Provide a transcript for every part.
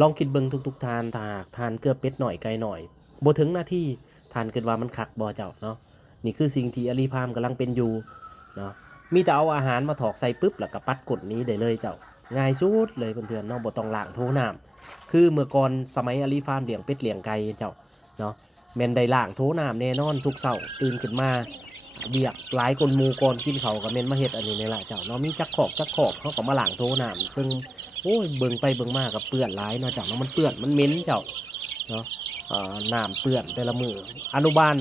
ลองคิดเบิ่งทุกๆทานถ้าหากทานเกลือเป็ดหน่อยไก่หน่อยบ่ถึงนาทีทานคิดว่ามันคักบ่เจ้าเนาะนี่คือสิ่งที่อลีพามกำลังเป็นอยู่เนาะมีแต่เอาอาหารมาถอกใส่ปึ๊บแล้วก็ปัดกดนี้ได้เลยเจ้าง่ายสุดเลยเพื่อนๆเนาะบ่ต้องล้างโถน้ำคือเมื่อก่อนสมัยอลีฟามเลี้ยงเป็ดเลี้ยงไก่เจ้าเนาะแม่นได้ล้างโถน้ำแน่นอนทุกเช้าตื่นขึ้นมาเบียกหลายคนหมู่ก่อนกินข้าวก็แม่นมาเฮ็ดอันนี้นี่แหละเจ้าเนาะมีจักขอกเขาก็มาล้างโถน้ำซึ่ง โอ้ยเบิ่งไปเบิ่งมากับเปื้อนหลายเนาะเจ้าเนาะมันเปื้อนมันเหม็นเจ้าเนาะน้ำเปื้อนแต่ละมืออนุบาล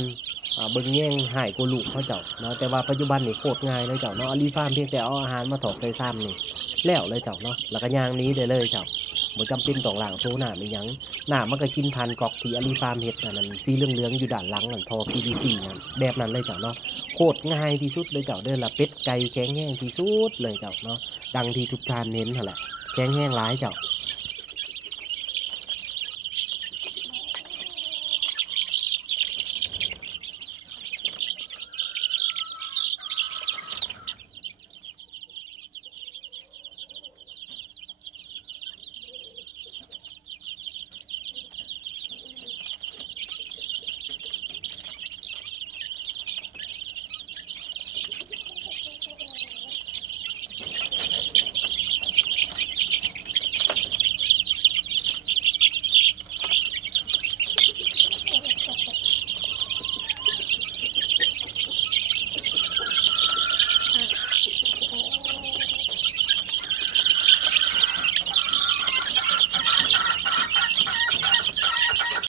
เบิ่งแย่งหายกว่าลูกเขาเจ้าเนาะแต่ว่าปัจจุบันนี่โคตรง่ายเลยเจ้าเนาะอลีฟาร์มเพียงแต่เอาอาหารมาถอกใส่ซ้ำนี่แล้วเลยเจ้าเนาะแล้วก็ย่างหนี้ได้เลยเจ้าบ่จำเป็นต้องล้างโถน้ำอีหยังน้ำมันก็กินผ่านก๊อกที่อลีฟาร์มเฮ็ดนั่นสีเหลืองๆอยู่ด้านหลังนั่นท่อ PVC นั่นแบบนั้นเลยเจ้าเนาะโคตรง่ายที่สุดเลยเจ้าเด้อละเป็ดไก่แข็งแรงที่สุดเลยเจ้าเนาะดังที่ทุกท่านเห็นนั่นแหละ แข็งแห้งหลายเจ้า